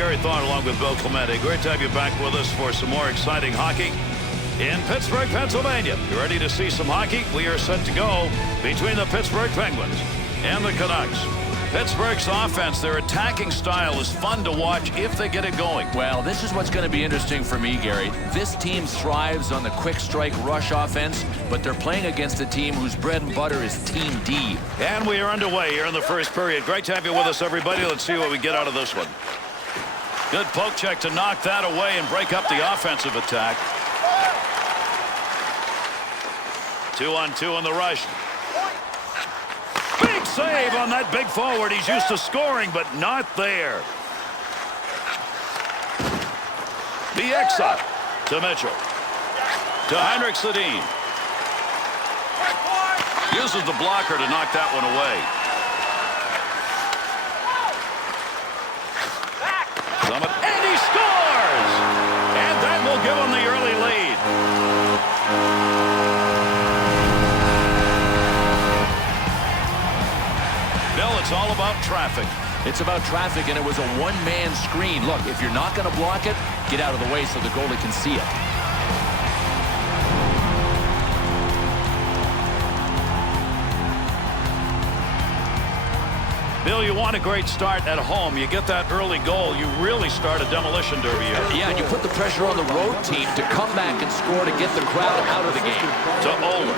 Gary Thorne along with Bill Clemente. Great to have you back with us for some more exciting hockey in Pittsburgh, Pennsylvania. You ready to see some hockey? We are set to go between the Pittsburgh Penguins and the Canucks. Pittsburgh's offense, their attacking style is fun to watch if they get it going. Well, this is what's going to be interesting for me, Gary. This team thrives on the quick strike rush offense, but they're playing against a team whose bread and butter is Team D. And we are underway here in the first period. Great to have you with us, everybody. Let's see what we get out of this one. Good poke check to knock that away and break up the offensive attack. 2-on-2 in the rush. Big save on that big forward. He's used to scoring, but not there. Bieksa to Mitchell. To Heinrich Sedin. Uses the blocker to knock that one away. And he scores! And that will give him the early lead. Bill, it's all about traffic. It's about traffic, and it was a one-man screen. Look, if you're not going to block it, get out of the way so the goalie can see it. Bill, you want a great start at home. You get that early goal, you really start a demolition derby here. Yeah, and you put the pressure on the road team to come back and score to get the crowd out of the game. To Oler.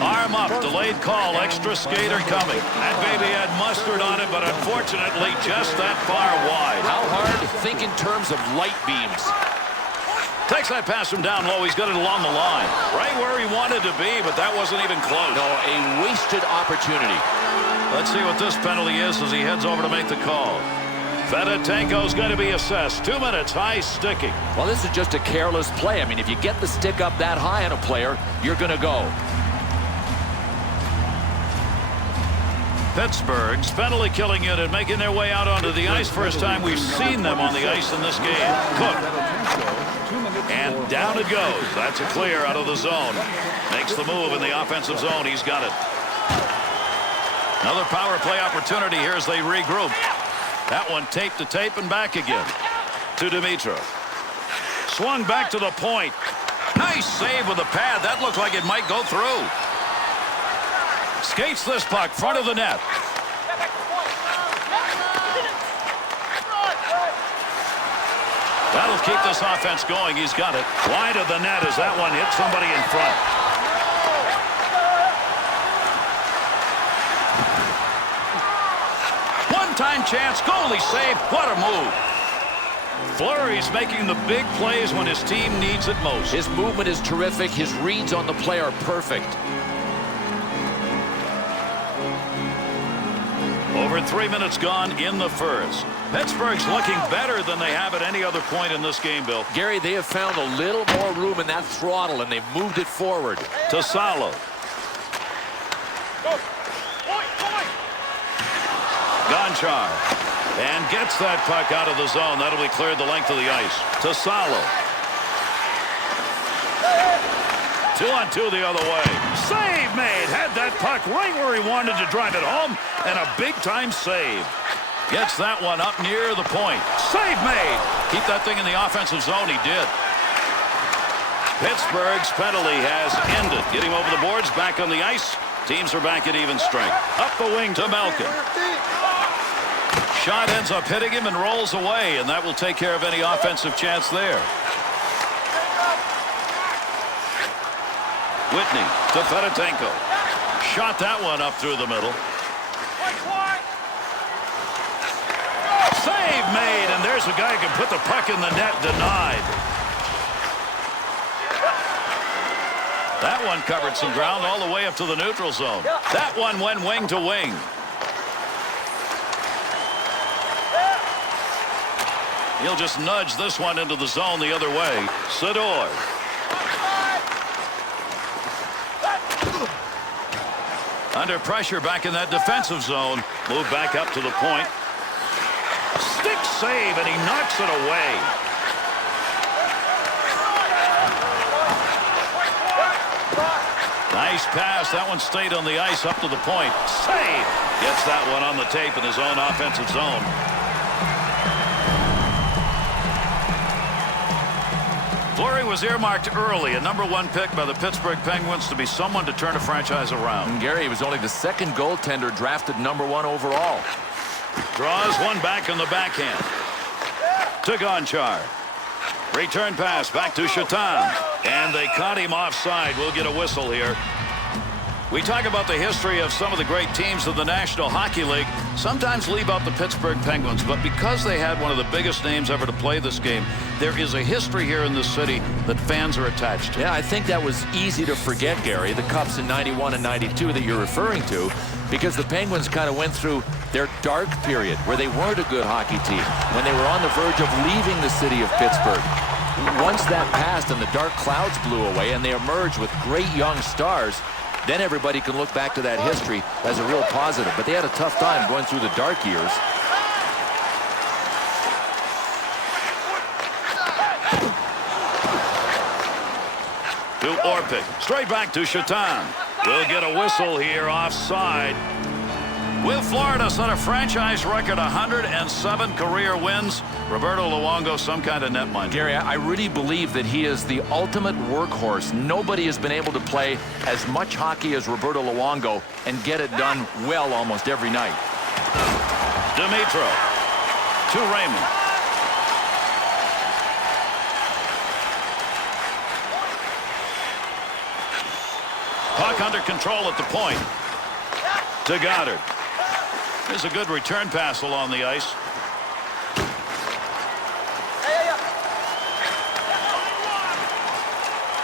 Arm up, delayed call, extra skater coming. That baby had mustard on it, but unfortunately just that far wide. How hard? Think in terms of light beams. Takes that pass from down low. He's got it along the line. Right where he wanted to be, but that wasn't even close. No, a wasted opportunity. Let's see what this penalty is as he heads over to make the call. Fedotenko's going to be assessed. 2 minutes, high sticking. Well, this is just a careless play. I mean, if you get the stick up that high on a player, you're going to go. Pittsburgh's penalty killing unit making their way out onto the ice. First time we've seen them on the ice in this game. Cook. And down it goes. That's a clear out of the zone. Makes the move in the offensive zone. He's got it. Another power play opportunity here as they regroup. That one tape to tape and back again. To Dimitrov. Swung back to the point. Nice save with the pad. That looked like it might go through. Skates this puck, front of the net. That'll keep this offense going. He's got it. Wide of the net as that one hits somebody in front. One-time chance, goalie save. What a move. Fleury's making the big plays when his team needs it most. His movement is terrific. His reads on the play are perfect. Over 3 minutes gone in the first. Pittsburgh's looking better than they have at any other point in this game, Bill. Gary, they have found a little more room in that throttle, and they've moved it forward. To Salo. Gonchar. And gets that puck out of the zone. That'll be cleared the length of the ice. To Salo. 2-on-2 the other way. Save made. Had that puck right where he wanted to drive it home. And a big-time save. Gets that one up near the point. Save made. Keep that thing in the offensive zone. He did. Pittsburgh's penalty has ended. Getting over the boards, back on the ice. Teams are back at even strength. Up the wing to Malkin. Shot ends up hitting him and rolls away. And that will take care of any offensive chance there. Whitney to Fedotenko. Shot that one up through the middle. Save made, and there's a guy who can put the puck in the net. Denied. That one covered some ground all the way up to the neutral zone. That one went wing to wing. He'll just nudge this one into the zone the other way. Sador. Under pressure back in that defensive zone. Move back up to the point. Stick save, and he knocks it away. Nice pass. That one stayed on the ice up to the point. Save. Gets that one on the tape in his own offensive zone. Fleury was earmarked early, a #1 pick by the Pittsburgh Penguins to be someone to turn a franchise around. And Gary was only the second goaltender drafted #1 overall. Draws one back in the backhand. To Gonchar. Return pass back to Chaton. And they caught him offside. We'll get a whistle here. We talk about the history of some of the great teams of the National Hockey League. Sometimes leave out the Pittsburgh Penguins, but because they had one of the biggest names ever to play this game, there is a history here in this city that fans are attached to. Yeah, I think that was easy to forget, Gary, the Cups in '91 and '92 that you're referring to, because the Penguins kind of went through their dark period where they weren't a good hockey team, when they were on the verge of leaving the city of Pittsburgh. Once that passed and the dark clouds blew away and they emerged with great young stars, then everybody can look back to that history as a real positive. But they had a tough time going through the dark years. To Orpik. Straight back to Chaton. We'll get a whistle here offside. Will Florida set a franchise record 107 career wins? Roberto Luongo, some kind of netminder. Gary, I really believe that he is the ultimate workhorse. Nobody has been able to play as much hockey as Roberto Luongo and get it done well almost every night. Dimitro to Raymond. Puck under control at the point. To Goddard. There's a good return pass along the ice.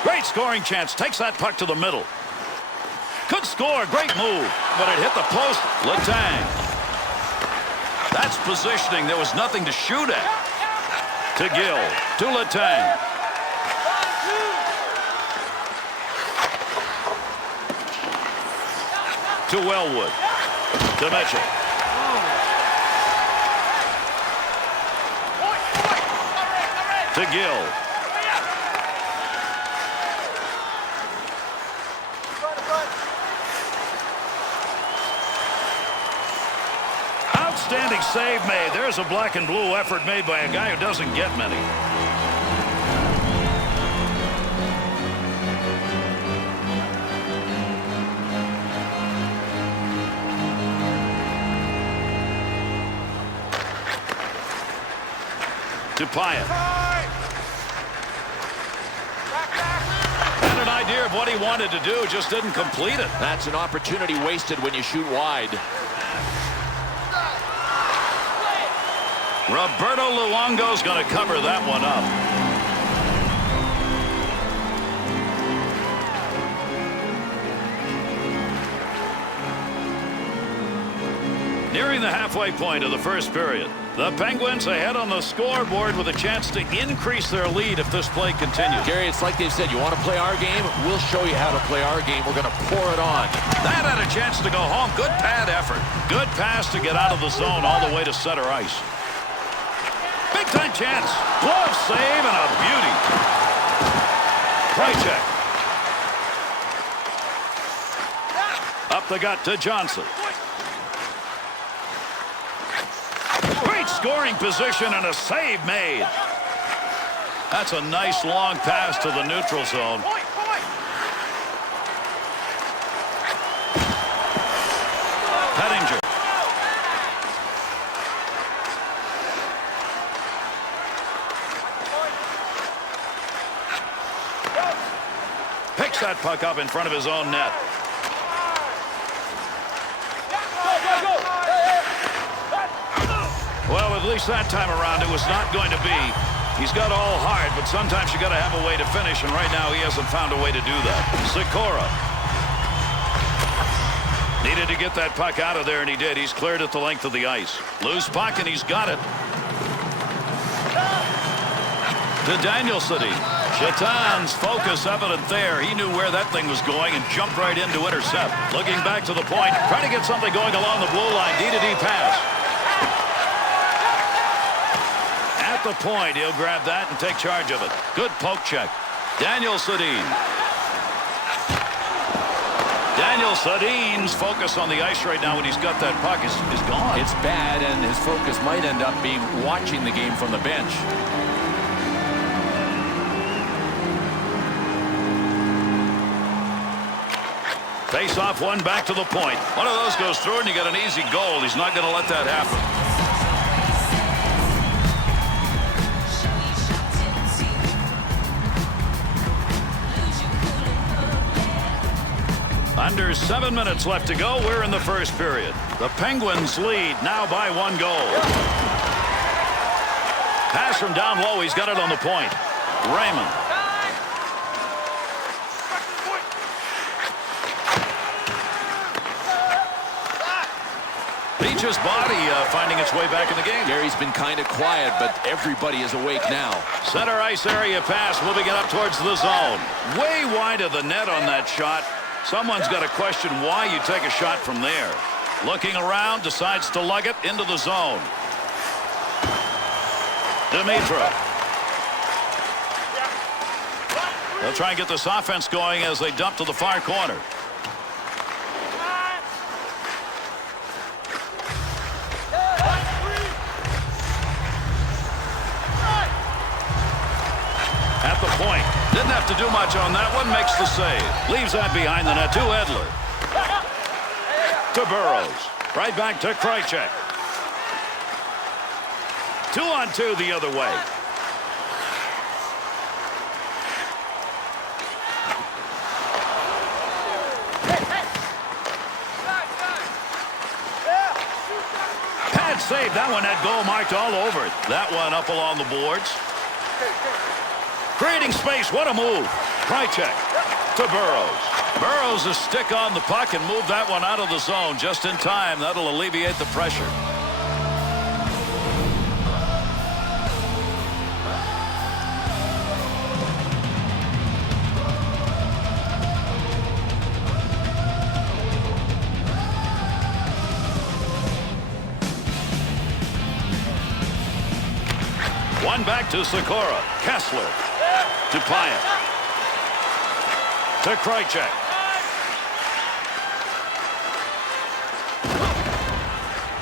Great scoring chance. Takes that puck to the middle. Could score. Great move. But it hit the post. Letang. That's positioning. There was nothing to shoot at. To Gill. To Letang. To Wellwood. To Mitchell. To Gill. Outstanding save made. There's a black and blue effort made by a guy who doesn't get many. To Pyatt. Had an idea of what he wanted to do, just didn't complete it. That's an opportunity wasted when you shoot wide. Roberto Luongo's going to cover that one up. Nearing the halfway point of the first period. The Penguins ahead on the scoreboard with a chance to increase their lead if this play continues. Gary, it's like they've said, you want to play our game? We'll show you how to play our game. We're going to pour it on. That had a chance to go home. Good pad effort. Good pass to get out of the zone all the way to center ice. Big time chance. Glove save and a beauty. Play check. Up the gut to Johnson. Great scoring position and a save made. That's a nice long pass to the neutral zone. Pettinger. Picks that puck up in front of his own net. Well, at least that time around, it was not going to be. He's got all heart, but sometimes you got to have a way to finish, and right now he hasn't found a way to do that. Sikora. Needed to get that puck out of there, and he did. He's cleared at the length of the ice. Loose puck, and he's got it. To Danielson. Chaton's focus evident there. He knew where that thing was going and jumped right in to intercept. Looking back to the point, trying to get something going along the blue line. D-to-D pass. At the point, he'll grab that and take charge of it. Good poke check. Daniel Sedin's focus on the ice right now when he's got that puck is gone. It's bad, and his focus might end up being watching the game from the bench. Face off one back to the point. One of those goes through and you get an easy goal. He's not going to let that happen. Under 7 minutes left to go. We're in the first period. The Penguins lead now by 1 goal. Pass from down low. He's got it on the point. Raymond. Beach's body finding its way back in the game. Gary's been kind of quiet, but everybody is awake now. Center ice area pass, moving it up towards the zone. Way wide of the net on that shot. Someone's got to question why you take a shot from there. Looking around, decides to lug it into the zone. Dimitra. They'll try and get this offense going as they dump to the far corner. At the point. Didn't have to do much on that one. Makes the save. Leaves that behind the net to Edler. To Burrows. Right back to Krejcik. 2-on-2 the other way. Pad save. That one had goal marked all over it. That one up along the boards. Creating space. What a move. Krejcik to Burrows. Burrows a stick on the puck and move that one out of the zone just in time. That'll alleviate the pressure. One back to Sikora. Kessler. To Pyatt. To Krejcik.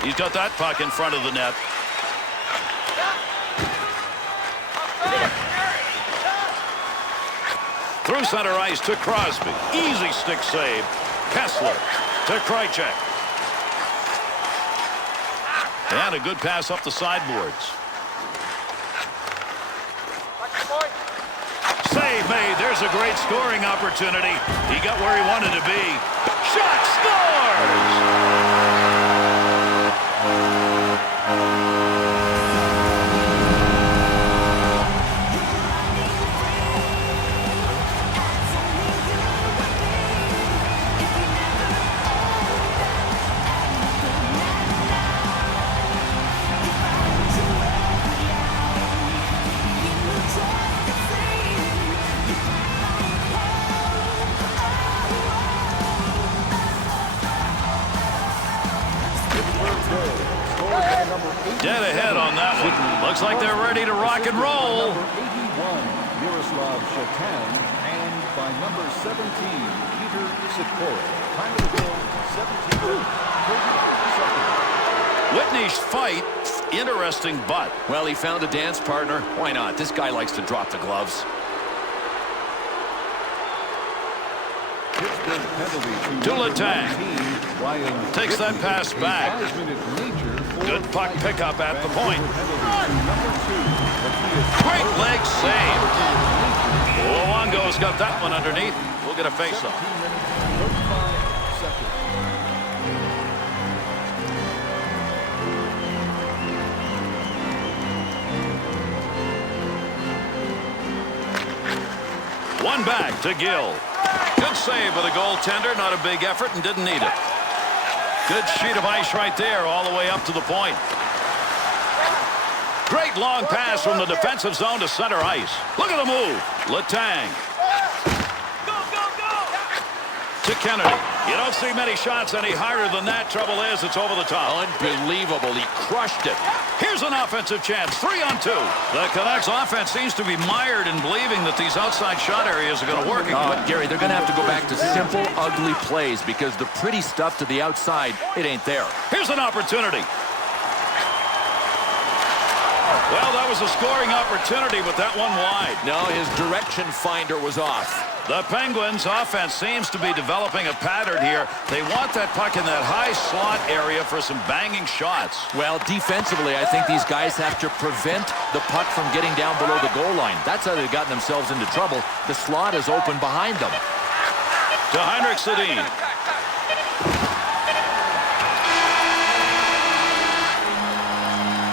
He's got that puck in front of the net. Through center ice to Crosby. Easy stick save. Kessler to Krejcik. And a good pass up the sideboards. Save made. There's a great scoring opportunity. He got where he wanted to be. Shot scores! Dead ahead on that one. Looks like they're ready to rock and roll. Number 81, Miroslav Shatan, and by number 17, Peter Sikora. Time of the goal, 17 seconds. Whitney's fight, interesting butt. Well, he found a dance partner. Why not? This guy likes to drop the gloves. Pittsburgh penalty To Letang. Takes that pass back. Good puck pickup at the point. Great leg save. Luongo's got that one underneath. We'll get a face-off. One back to Gill. Good save with a goaltender. Not a big effort and didn't need it. Good sheet of ice right there all the way up to the point. Great long pass from the defensive zone to center ice. Look at the move. Letang. To Kennedy. You don't see many shots any harder than that. Trouble is, it's over the top. Unbelievable. He crushed it. Here's an offensive chance. 3-on-2. The Canucks offense seems to be mired in believing that these outside shot areas are going to work again. Gary, they're going to have to go back to simple, ugly plays because the pretty stuff to the outside, it ain't there. Here's an opportunity. Well, that was a scoring opportunity, but that one wide. No, his direction finder was off. The Penguins' offense seems to be developing a pattern here. They want that puck in that high slot area for some banging shots. Well, defensively, I think these guys have to prevent the puck from getting down below the goal line. That's how they've gotten themselves into trouble. The slot is open behind them. To Heinrich Sedin.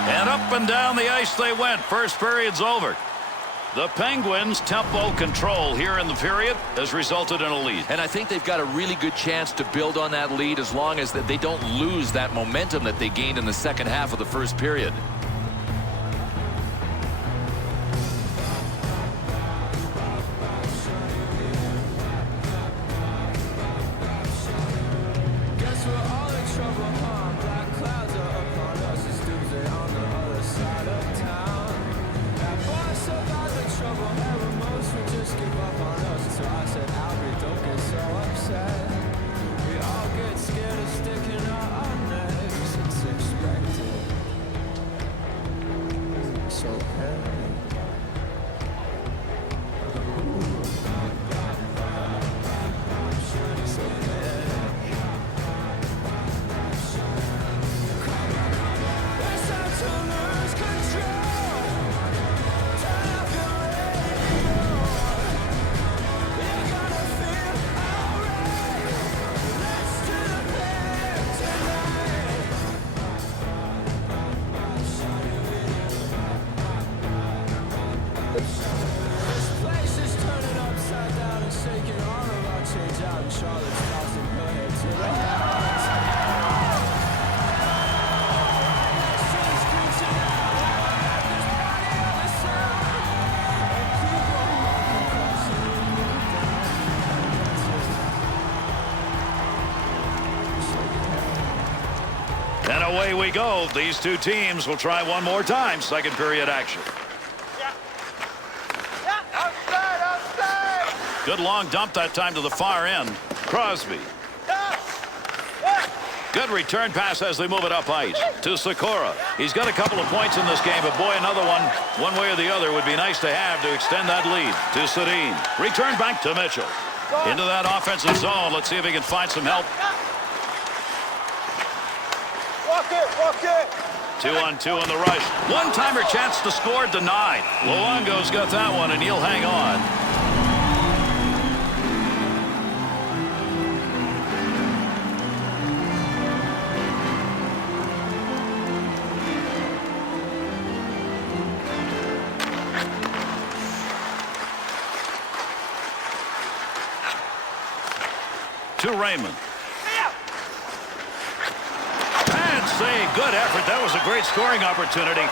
And up and down the ice they went. First period's over. The Penguins' tempo control here in the period has resulted in a lead. And I think they've got a really good chance to build on that lead as long as they don't lose that momentum that they gained in the second half of the first period. And away we go. These two teams will try one more time. Second period action. Good long dump that time to the far end. Crosby. Good return pass as they move it up ice to Sikora. He's got a couple of points in this game, but boy, another one way or the other would be nice to have to extend that lead. To Sedin. Return back to Mitchell. Into that offensive zone. Let's see if he can find some help. Walk it. 2-on-2 in the rush. One-timer chance to score denied. Luongo's got that one, and he'll hang on. To Raymond. Save, good effort. That was a great scoring opportunity.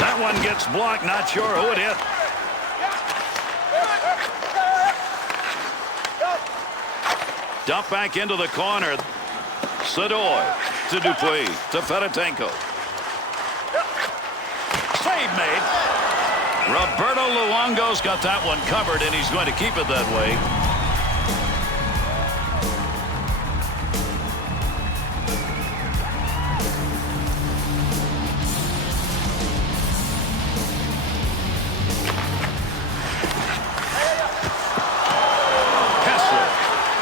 That one gets blocked. Not sure who it hit. Dump back into the corner. Sadoy to Dupuis to Fedotenko. Save made. Roberto Luongo's got that one covered, and he's going to keep it that way.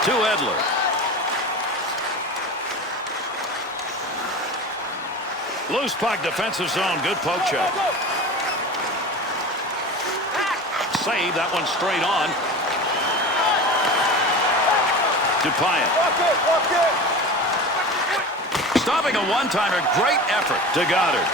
To Edler. Loose puck, defensive zone. Good poke check. Save. That one straight on. Dupont. Stopping a one-timer. Great effort to Goddard.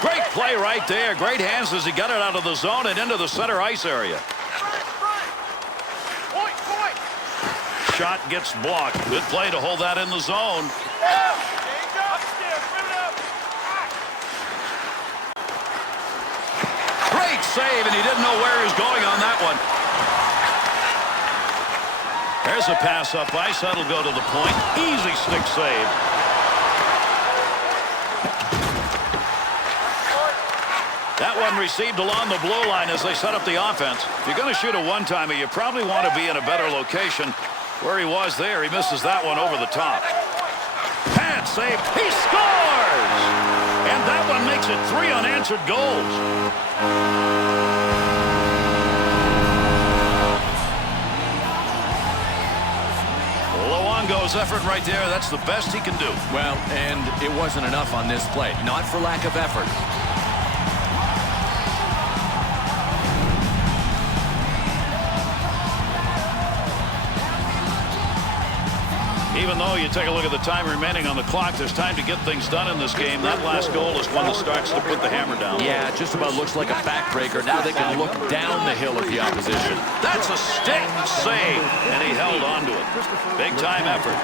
Great play right there. Great hands as he got it out of the zone and into the center ice area. Shot gets blocked. Good play to hold that in the zone. Great save, and he didn't know where he was going on that one. There's a pass up ice. That'll go to the point. Easy stick save. That one received along the blue line as they set up the offense. If you're going to shoot a one-timer, you probably want to be in a better location. Where he was there, he misses that one over the top. Pad save. He scores! And that one makes it 3 unanswered goals. Luongo's effort right there, that's the best he can do. Well, and it wasn't enough on this play. Not for lack of effort. Even though you take a look at the time remaining on the clock, there's time to get things done in this game. That last goal is one that starts to put the hammer down. Yeah, it just about looks like a backbreaker. Now they can look down the hill at the opposition. That's a stick save, and he held on to it. Big-time effort.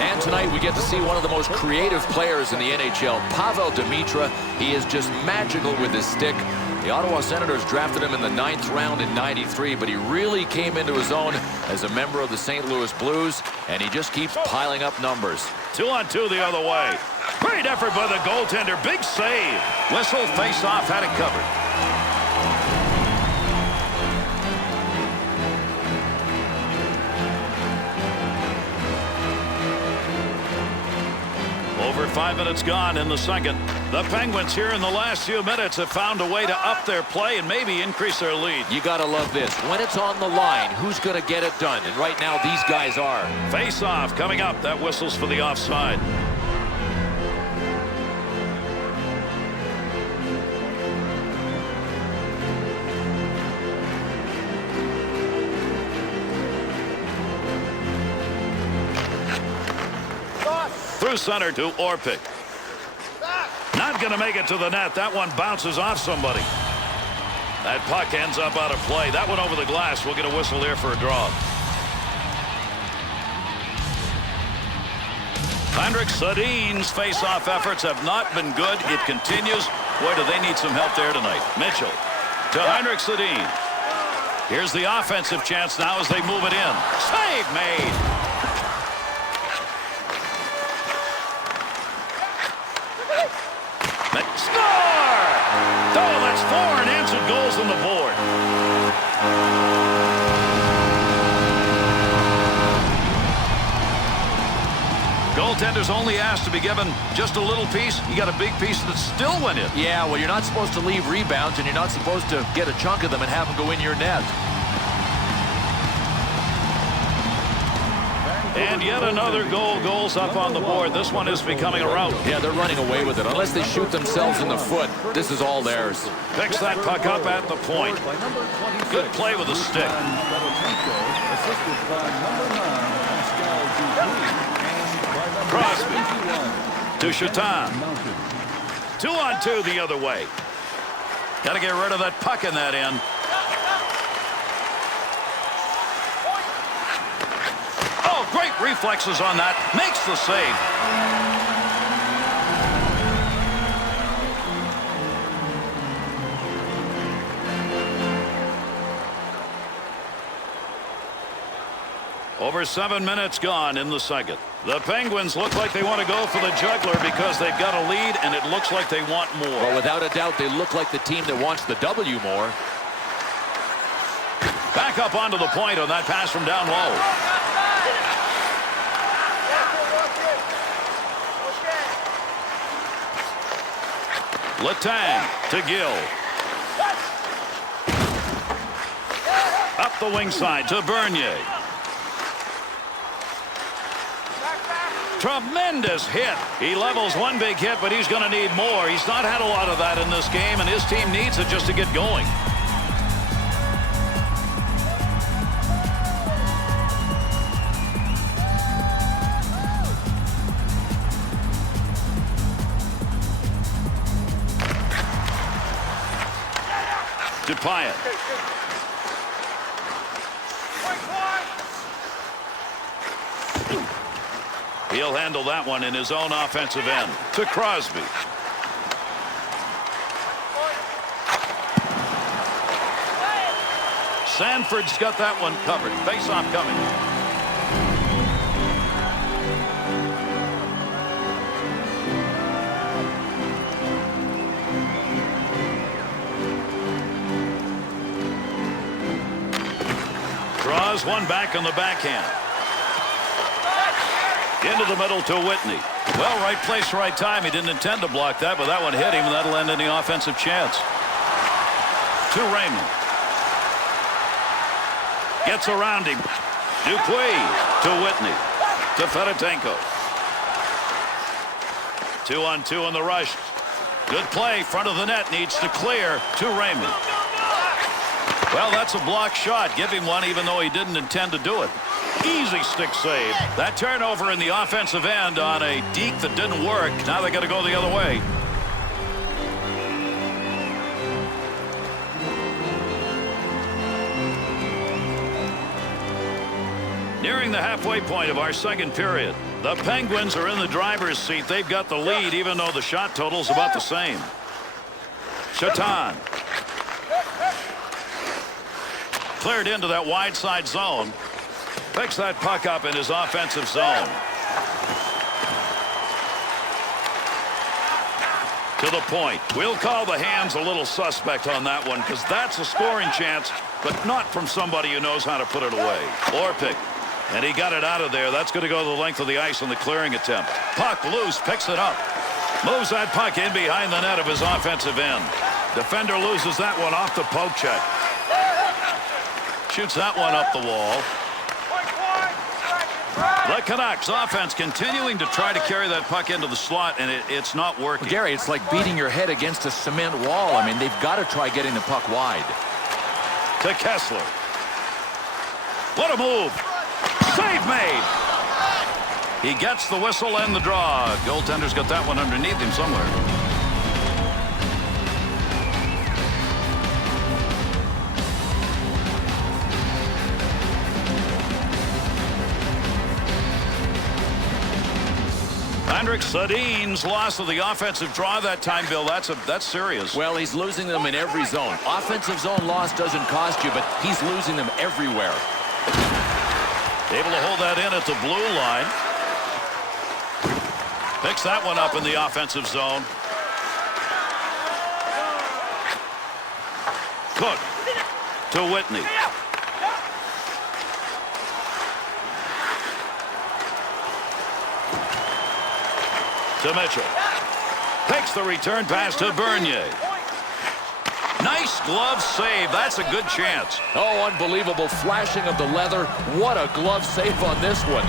And tonight we get to see one of the most creative players in the NHL, Pavel Demitra. He is just magical with his stick. The Ottawa Senators drafted him in the 9th round in '93, but he really came into his own as a member of the St. Louis Blues, and he just keeps piling up numbers. 2-on-2 the other way. Great effort by the goaltender. Big save. Whistle, face-off, had it covered. Over 5 minutes gone in the second. The Penguins here in the last few minutes have found a way to up their play and maybe increase their lead. You got to love this. When it's on the line, who's going to get it done? And right now, these guys are. Face-off coming up. That whistles for the offside. Through center to Orpik. Not going to make it to the net. That one bounces off somebody. That puck ends up out of play. That one over the glass. We'll get a whistle here for a draw. Henrik Sedin's face-off efforts have not been good. It continues. Boy, do they need some help there tonight. Mitchell to Henrik Sedin. Here's the offensive chance now as they move it in. Save made. Score! Oh, that's 4 unanswered goals on the board. Goaltender's only asked to be given just a little piece. He got a big piece that still went in. Yeah, well, you're not supposed to leave rebounds, and you're not supposed to get a chunk of them and have them go in your net. And yet another goes up on the board. This one is becoming a rout. Yeah, they're running away with it. Unless they shoot themselves in the foot, this is all theirs. Picks that puck up at the point. Good play with the stick. Crosby to Chatham. 2-on-2 the other way. Got to get rid of that puck in that end. Oh, great reflexes on that. Makes the save. Over 7 minutes gone in the second. The Penguins look like they want to go for the juggler because they've got a lead, and it looks like they want more. Well, without a doubt, they look like the team that wants the W more. Back up onto the point on that pass from down low. Letang to Gill. Up the wing side to Bernier. Tremendous hit. He levels one big hit, but he's going to need more. He's not had a lot of that in this game, and his team needs it just to get going. Dupayet. He'll handle that one in his own offensive end. To Crosby. Sanford's got that one covered. Face-off coming. Draws one back on the backhand. Into the middle to Whitney. Well, right place, right time. He didn't intend to block that, but that one hit him, and that'll end any offensive chance. To Raymond. Gets around him. Dupuis to Whitney. To Fedotenko. 2-on-2 in the rush. Good play. Front of the net. Needs to clear. To Raymond. Well, that's a block shot. Give him one even though he didn't intend to do it. Easy stick save. That turnover in the offensive end on a deke that didn't work. Now they got to go the other way. Nearing the halfway point of our second period. The Penguins are in the driver's seat. They've got the lead even though the shot total's about the same. Shatan. Cleared into that wide side zone. Picks that puck up in his offensive zone. To the point. We'll call the hands a little suspect on that one because that's a scoring chance, but not from somebody who knows how to put it away. Orpik. And he got it out of there. That's going to go the length of the ice on the clearing attempt. Puck loose. Picks it up. Moves that puck in behind the net of his offensive end. Defender loses that one off the poke check. Shoots that one up the wall. The Canucks offense continuing to try to carry that puck into the slot, and it's not working. Well, Gary, it's like beating your head against a cement wall. I mean, they've got to try getting the puck wide. To Kessler. What a move. Save made. He gets the whistle and the draw. Goaltender's got that one underneath him somewhere. Henrik Sedin's loss of the offensive draw that time, Bill. That's serious. Well, he's losing them in every zone. Offensive zone loss doesn't cost you, but he's losing them everywhere. Able to hold that in at the blue line. Picks that one up in the offensive zone. Cook to Whitney. To Mitchell. Takes the return pass to Bernier. Nice glove save. That's a good chance. Oh, unbelievable flashing of the leather. What a glove save on this one.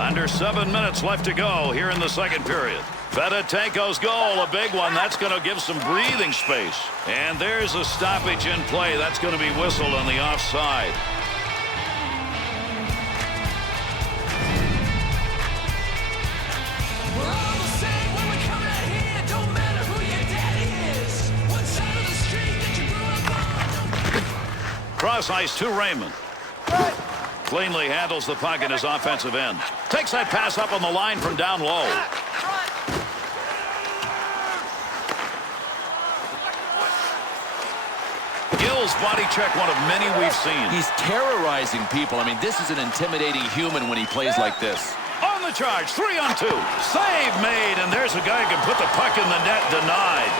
Under 7 minutes left to go here in the second period. Fedotenko's goal, a big one. That's going to give some breathing space. And there's a stoppage in play. That's going to be whistled on the offside. Cross ice to Raymond. Cleanly handles the puck in his offensive end. Takes that pass up on the line from down low. Gill's body check, one of many we've seen. He's terrorizing people. I mean, this is an intimidating human when he plays like this. On the charge, 3-on-2. Save made, and there's a guy who can put the puck in the net. Denied.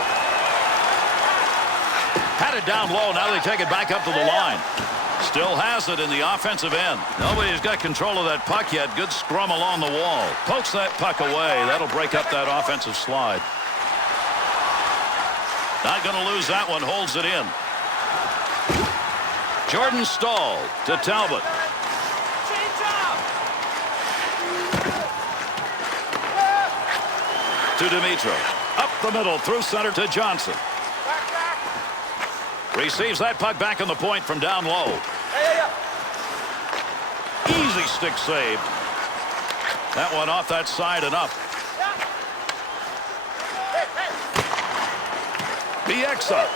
Had it down low. Now they take it back up to the line. Still has it in the offensive end. Nobody's got control of that puck yet. Good scrum along the wall. Pokes that puck away. That'll break up that offensive slide. Not going to lose that one. Holds it in. Jordan Stahl to Talbot. To Dimitrov. Up the middle through center to Johnson. Receives that puck back on the point from down low. Easy stick save. That one off that side and up. Bieksa.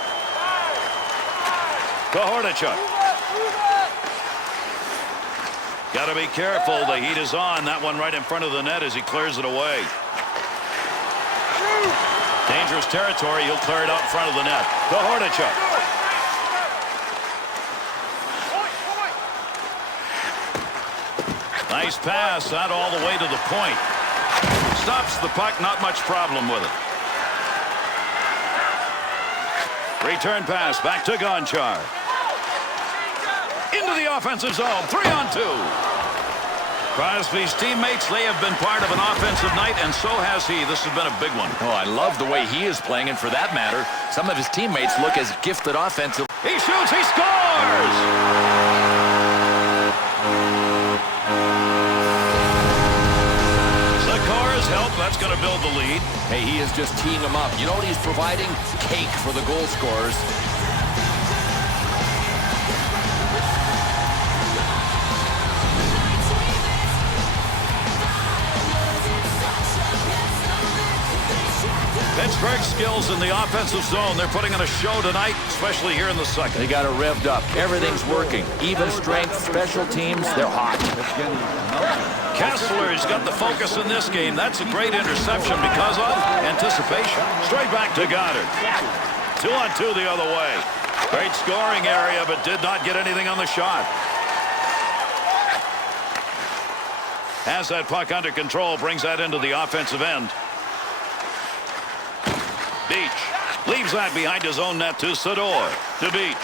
To Hordichuk. Got to be careful. The heat is on. That one right in front of the net as he clears it away. Dangerous territory. He'll clear it out in front of the net. To Hordichuk. Nice pass out all the way to the point. Stops the puck, not much problem with it. Return pass back to Gonchar. Into the offensive zone. 3-on-2. Crosby's teammates, they have been part of an offensive night, and so has he. This has been a big one. Oh, I love the way he is playing, and for that matter, some of his teammates look as gifted offensive. He shoots, he scores! Sikora's help, that's going to build the lead. Hey, he is just teeing him up. You know what he's providing? Cake for the goal scorers. Pittsburgh's skills in the offensive zone. They're putting on a show tonight, especially here in the second. They got it revved up. Everything's working. Even strength, special teams, they're hot. Kessler's got the focus in this game. That's a great interception because of anticipation. Straight back to Goddard. 2-on-2 the other way. Great scoring area, but did not get anything on the shot. Has that puck under control, brings that into the offensive end. Beach leaves that behind his own net to Sador. To Beach.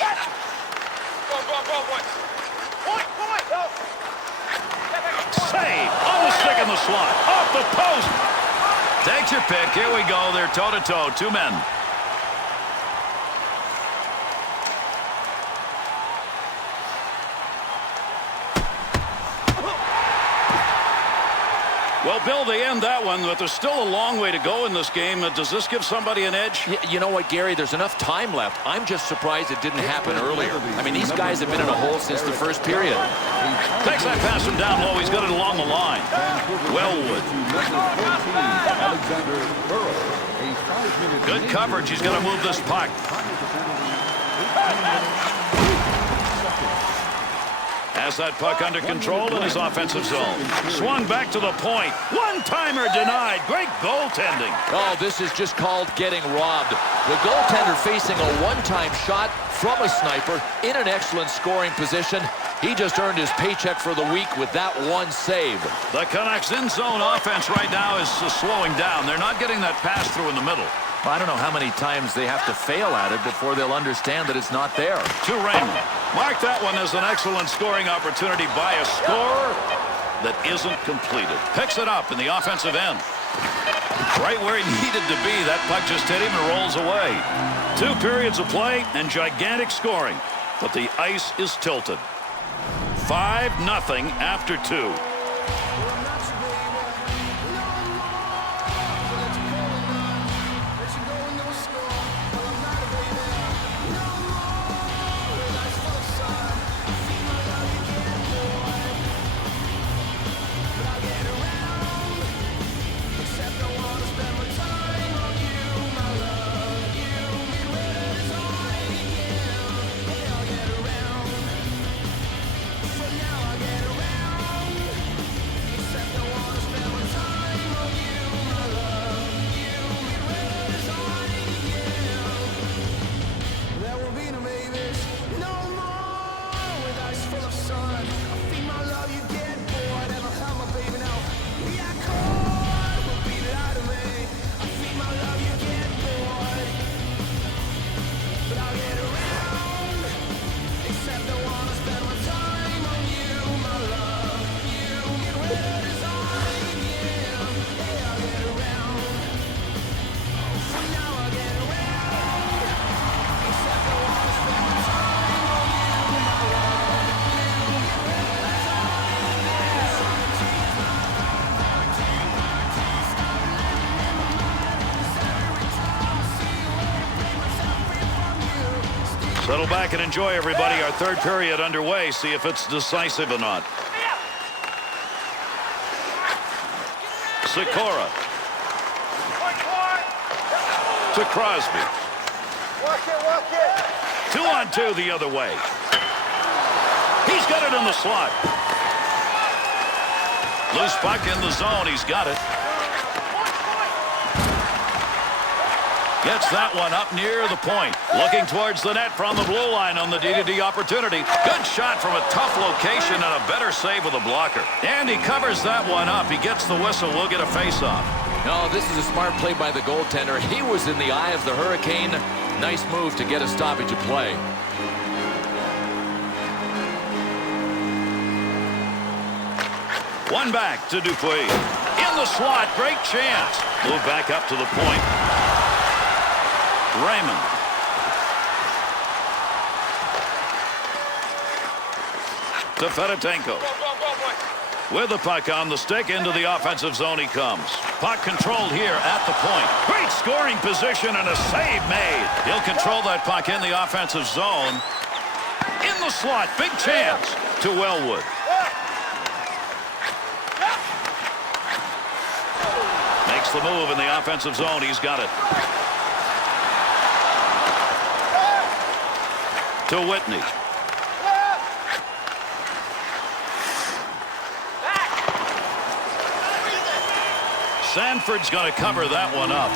Save on the stick in the slot. Off the post. Take your pick. Here we go. They're toe-to-toe. Two men. Well, Bill, they end that one, but there's still a long way to go in this game. Does this give somebody an edge? You know what, Gary? There's enough time left. I'm just surprised it didn't happen earlier. I mean, these guys have been in a hole since the first period. Takes that pass from down low. He's got it along the line. Wellwood. Good coverage. He's going to move this puck. Has that puck under control in his offensive zone. Swung back to the point. One-timer denied. Great goaltending. Oh, this is just called getting robbed. The goaltender facing a one-time shot from a sniper in an excellent scoring position. He just earned his paycheck for the week with that one save. The Canucks in-zone offense right now is slowing down. They're not getting that pass through in the middle. I don't know how many times they have to fail at it before they'll understand that it's not there. To Raymond. Mark that one as an excellent scoring opportunity by a scorer that isn't completed. Picks it up in the offensive end. Right where he needed to be. That puck just hit him and rolls away. 2 periods of play and gigantic scoring. But the ice is tilted. 5-0 after 2. Settle back and enjoy, everybody. Our third period underway. See if it's decisive or not. Sikora. To Crosby. 2-on-2 the other way. He's got it in the slot. Loose puck in the zone. He's got it. Gets that one up near the point. Looking towards the net from the blue line on the D-to-D opportunity. Good shot from a tough location and a better save with a blocker. And he covers that one up. He gets the whistle. We'll get a face-off. No, this is a smart play by the goaltender. He was in the eye of the hurricane. Nice move to get a stoppage of play. One back to Dupuis. In the slot, great chance. Move back up to the point. Raymond. To Fedotenko. With the puck on the stick, into the offensive zone he comes. Puck controlled here at the point. Great scoring position and a save made. He'll control that puck in the offensive zone. In the slot, big chance to Wellwood. Makes the move in the offensive zone. He's got it. To Whitney. Sanford's going to cover that one up.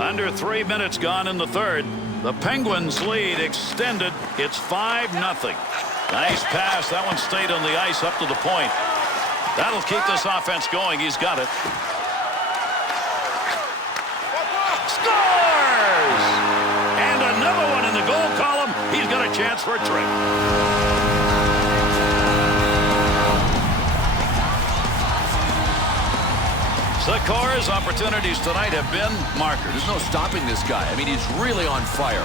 Under 3 minutes gone in the third. The Penguins lead extended. It's 5-0. Nice pass. That one stayed on the ice up to the point. That'll keep this offense going. He's got it. Scores! And another one in the goal column. He's got a chance for a trick. Sikora's opportunities tonight have been markers. There's no stopping this guy. I mean, he's really on fire.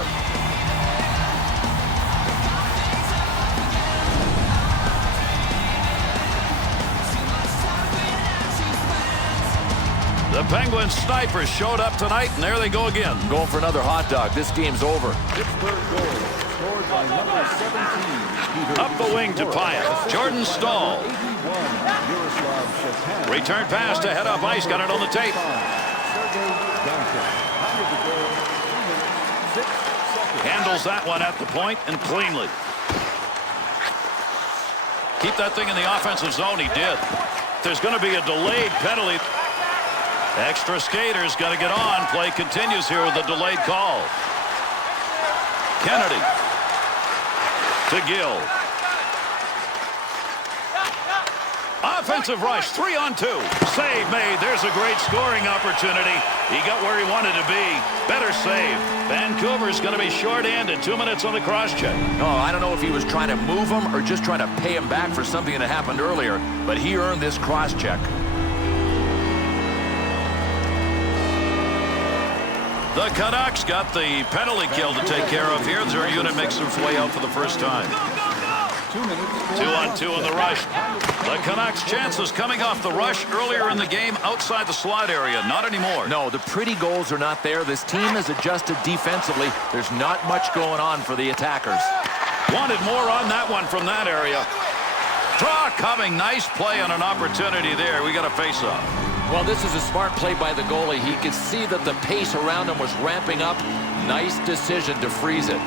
The Penguins snipers showed up tonight, and there they go again. Going for another hot dog. This game's over. Pittsburgh goal scored by number 17. Up the wing to Pyatt. Jordan Stahl. Return pass to head up ice. Got it on the tape. Handles that one at the point and cleanly. Keep that thing in the offensive zone. He did. There's going to be a delayed penalty. Extra skaters got to get on. Play continues here with a delayed call. Kennedy to Gill. Offensive rush, 3-on-2. Save made. There's a great scoring opportunity. He got where he wanted to be. Better save. Vancouver's going to be short-handed. 2 minutes on the cross-check. Oh, I don't know if he was trying to move him or just trying to pay him back for something that happened earlier, but he earned this cross-check. The Canucks got the penalty kill to take care of here. Their unit makes its way out for the first time. 2-on-2 in the rush. The Canucks' chances coming off the rush earlier in the game outside the slot area. Not anymore. No, the pretty goals are not there. This team has adjusted defensively. There's not much going on for the attackers. Wanted more on that one from that area. Draw coming. Nice play on an opportunity there. We got a face-off. Well, this is a smart play by the goalie. He could see that the pace around him was ramping up. Nice decision to freeze it.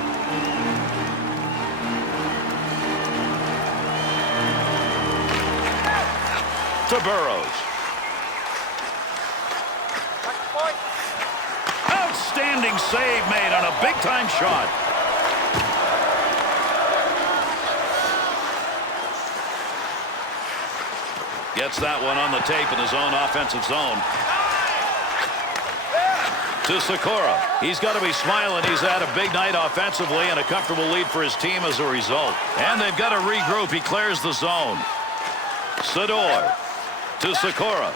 To Burrows. Outstanding save made on a big-time shot. Gets that one on the tape in his own offensive zone. To Sikora. He's got to be smiling. He's had a big night offensively and a comfortable lead for his team as a result. And they've got to regroup. He clears the zone. Sador to Sikora.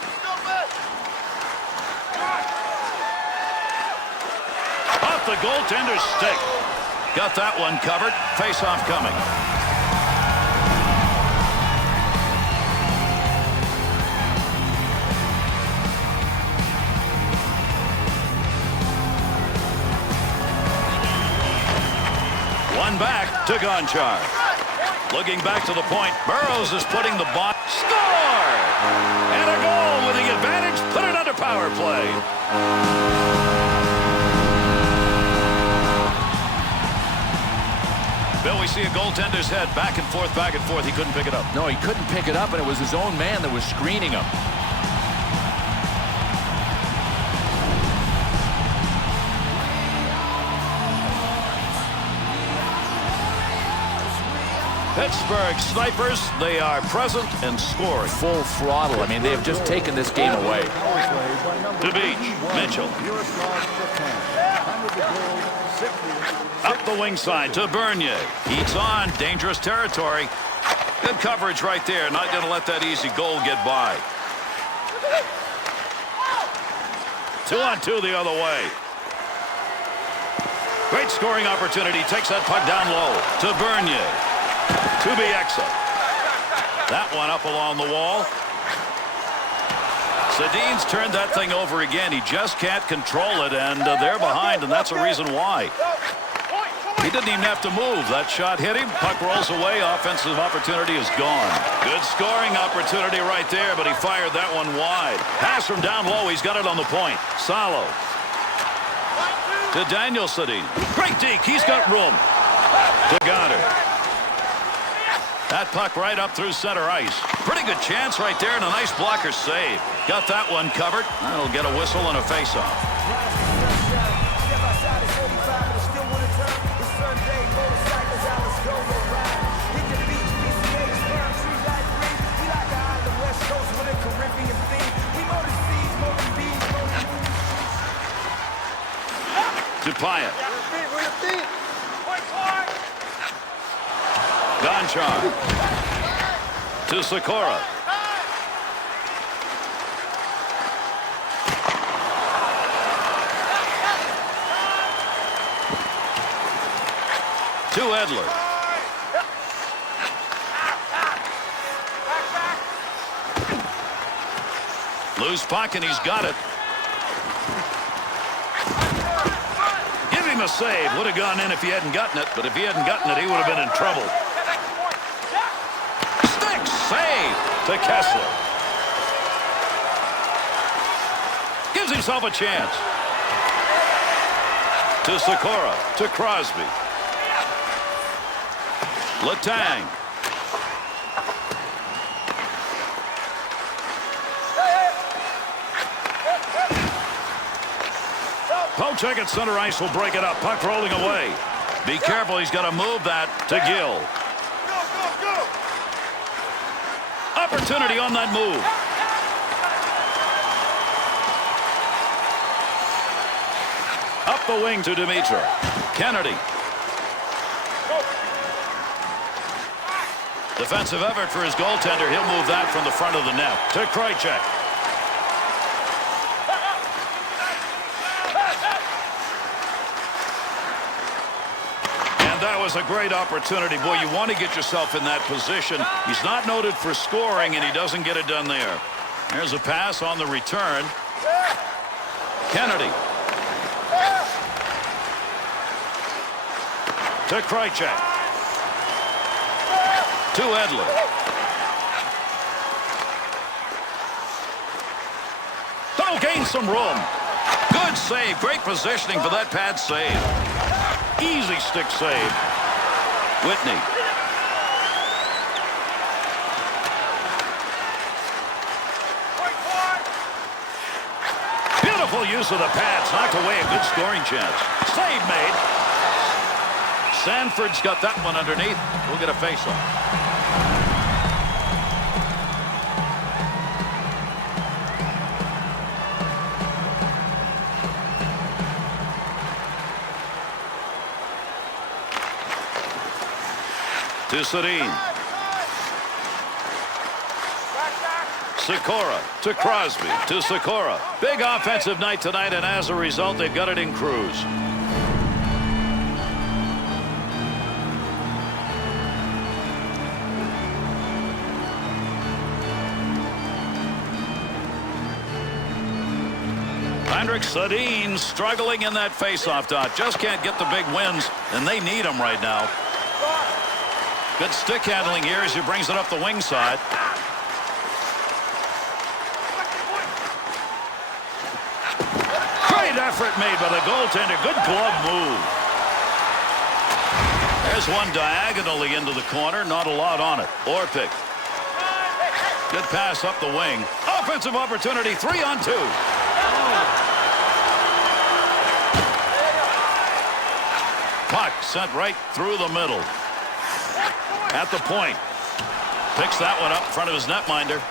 Off the goaltender's stick. Got that one covered. Face-off coming. One back to Gonchar. Looking back to the point. Burrows is putting the ball. Score! And a goal with the advantage. Put it under power play. Bill, we see a goaltender's head back and forth, back and forth. He couldn't pick it up. No, he couldn't pick it up, and it was his own man that was screening him. Pittsburgh snipers, they are present and scoring. Full throttle. I mean, they have just taken this game away. To Beach, Mitchell. Up the wing side to Bernier. Heats on, dangerous territory. Good coverage right there. Not going to let that easy goal get by. 2-on-2 the other way. Great scoring opportunity. Takes that puck down low to Bernier. To be exit. That one up along the wall. Sedin's turned that thing over again. He just can't control it, and they're behind, and that's a reason why. He didn't even have to move. That shot hit him. Puck rolls away. Offensive opportunity is gone. Good scoring opportunity right there, but he fired that one wide. Pass from down low. He's got it on the point. Salo. To Daniel Sedin. Great deke. He's got room. To Goddard. That puck right up through center ice. Pretty good chance right there, and a nice blocker save. Got that one covered. That'll get a whistle and a face-off. To Pyatt. Gonchar. To Sikora. To Edler. Loose puck, and he's got it. Give him a save. Would have gone in if he hadn't gotten it, but if he hadn't gotten it, he would have been in trouble. Stick save to Kessler. Gives himself a chance. To Sikora. To Crosby. Letang. Pochek at center ice will break it up. Puck rolling away. Be careful. He's got to move that to Gill. Opportunity on that move. Up the wing to Dimitra. Kennedy. Defensive effort for his goaltender. He'll move that from the front of the net to Krejcik. And that was a great opportunity. Boy, you want to get yourself in that position. He's not noted for scoring, and he doesn't get it done there. There's a pass on the return. Kennedy. To Krejcik. To Edler. Oh, gain some room. Good save. Great positioning for that pad save. Easy stick save. Whitney. Beautiful use of the pads. Knocked away a good scoring chance. Save made. Sanford's got that one underneath. We'll get a face-off. To Sedin. Sikora to Crosby to Sikora. Big offensive night tonight, and as a result, they've got it in Cruz. Sedin struggling in that faceoff dot. Just can't get the big wins, and they need them right now. Good stick handling here as he brings it up the wing side. Great effort made by the goaltender. Good glove move. There's one diagonally into the corner. Not a lot on it. Orpik. Good pass up the wing. Offensive opportunity. 3-on-2. Puck sent right through the middle. at the point. Picks that one up in front of his netminder.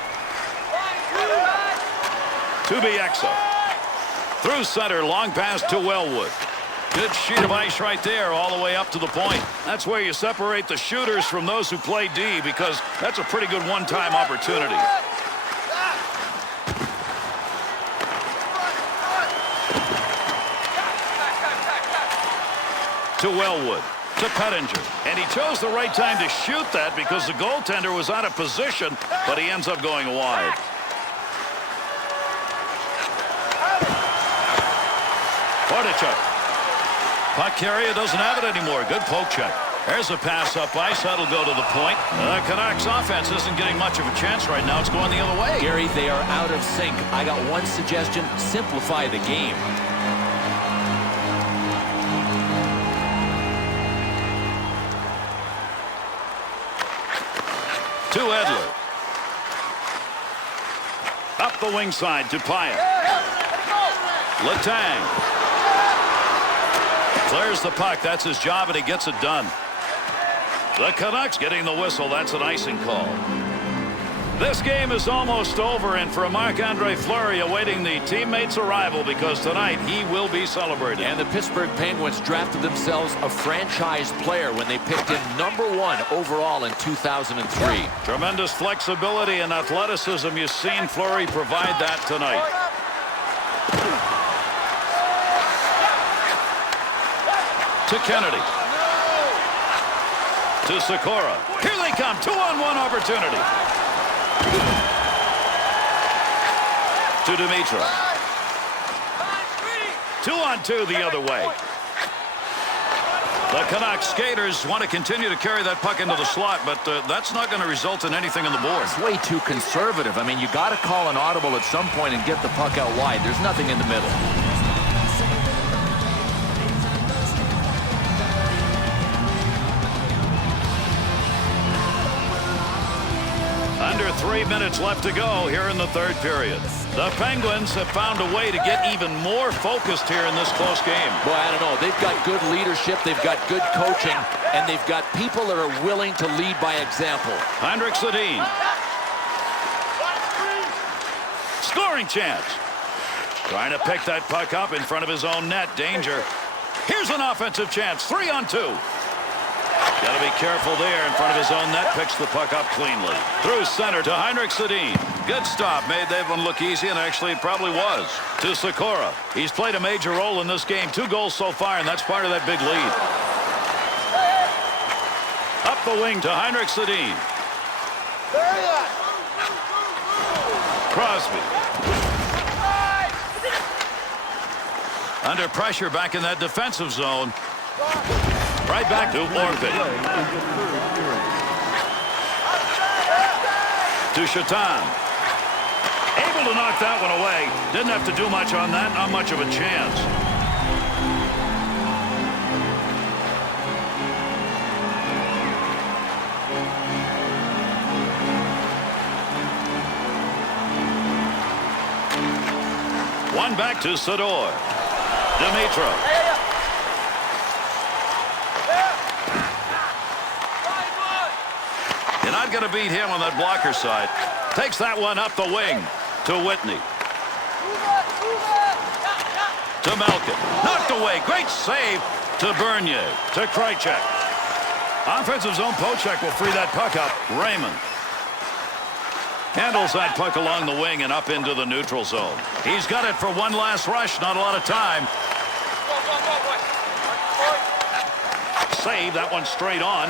To Bieksa. Through center, long pass to Wellwood. Good sheet of ice right there all the way up to the point. That's where you separate the shooters from those who play D, because that's a pretty good one-time opportunity. To Wellwood. To Pettinger. And he chose the right time to shoot that because the goaltender was out of position, but he ends up going wide. Voracek. Puck carrier doesn't have it anymore. Good poke check. There's a pass up ice. That'll go to the point. The Canucks offense isn't getting much of a chance right now. It's going the other way. Gary, they are out of sync. I got one suggestion. Simplify the game. To Edler. Up the wing side to Pyatt. Letang. Clears the puck. That's his job, and he gets it done. The Canucks getting the whistle. That's an icing call. This game is almost over, and for Marc-Andre Fleury awaiting the teammates' arrival, because tonight he will be celebrated. And the Pittsburgh Penguins drafted themselves a franchise player when they picked him #1 overall in 2003. Tremendous flexibility and athleticism. You've seen Fleury provide that tonight. To Kennedy. To Sikora. Here they come. 2-on-1 opportunity. To Dimitrov. 2-on-2 the other way. The Canucks skaters want to continue to carry that puck into the slot, but that's not going to result in anything on the board. It's way too conservative. I mean, you got to call an audible at some point and get the puck out wide. There's nothing in the middle. Under 3 minutes left to go here in the third period. The Penguins have found a way to get even more focused here in this close game. Boy, I don't know. They've got good leadership. They've got good coaching. And they've got people that are willing to lead by example. Henrik Sedin. Scoring chance. Trying to pick that puck up in front of his own net. Danger. Here's an offensive chance. 3-on-2. Got to be careful there in front of his own net. Picks the puck up cleanly. Through center to Henrik Sedin. Good stop. Made that one look easy, and actually it probably was. To Sikora. He's played a major role in this game. 2 goals so far, and that's part of that big lead. Up the wing to Henrik Sedin. Crosby. Under pressure back in that defensive zone. Right back to Orpik. To Shatan. Able to knock that one away. Didn't have to do much on that. Not much of a chance. One back to Sador. Dimitrov. You're not going to beat him on that blocker side. Takes that one up the wing to Whitney. To Malkin. Knocked away. Great save to Bernier. To Krejcik. Offensive zone poke check will free that puck up. Raymond. Handles that puck along the wing and up into the neutral zone. He's got it for one last rush. Not a lot of time. Save. That one straight on.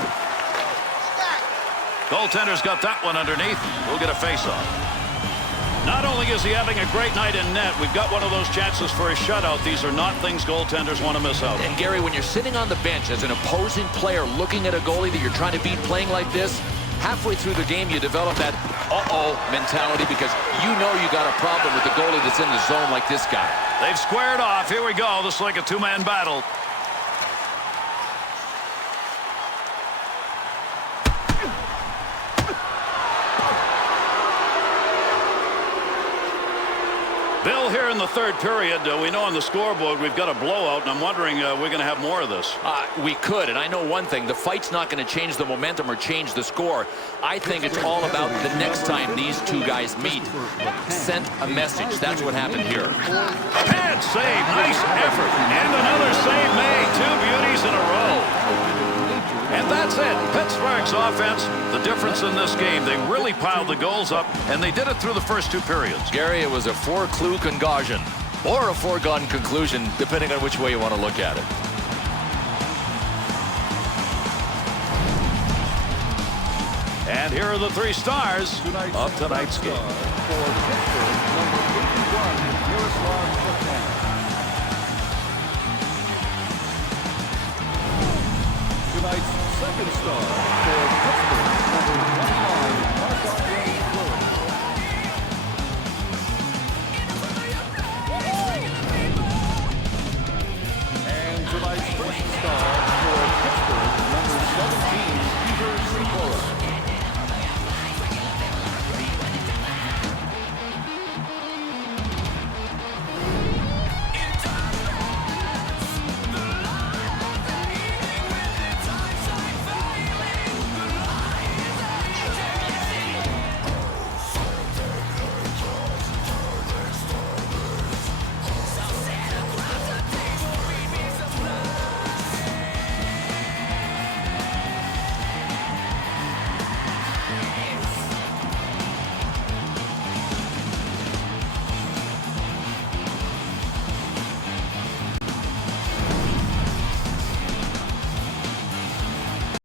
Goaltender's got that one underneath. We'll get a face-off. Not only is he having a great night in net, we've got one of those chances for a shutout. These are not things goaltenders want to miss out on. And Gary, when you're sitting on the bench as an opposing player looking at a goalie that you're trying to beat playing like this, halfway through the game you develop that uh-oh mentality because you know you got a problem with the goalie that's in the zone like this guy. They've squared off. Here we go. This is like a two-man battle. Bill, here in the third period, we know on the scoreboard we've got a blowout, and I'm wondering we're going to have more of this. We could, and I know one thing. The fight's not going to change the momentum or change the score. I think it's all about the next time these two guys meet. Sent a message. That's what happened here. Pad save. Nice effort. And another save made. Two beauties in a row. And that's it. Pittsburgh's offense, the difference in this game. They really piled the goals up, and they did it through the first two periods. Gary, it was a four-clue concussion, or a foregone conclusion, depending on which way you want to look at it. And here are the three stars of tonight's game. For Pittsburgh, number 81, Miroslav Shatan. Tonight's second star for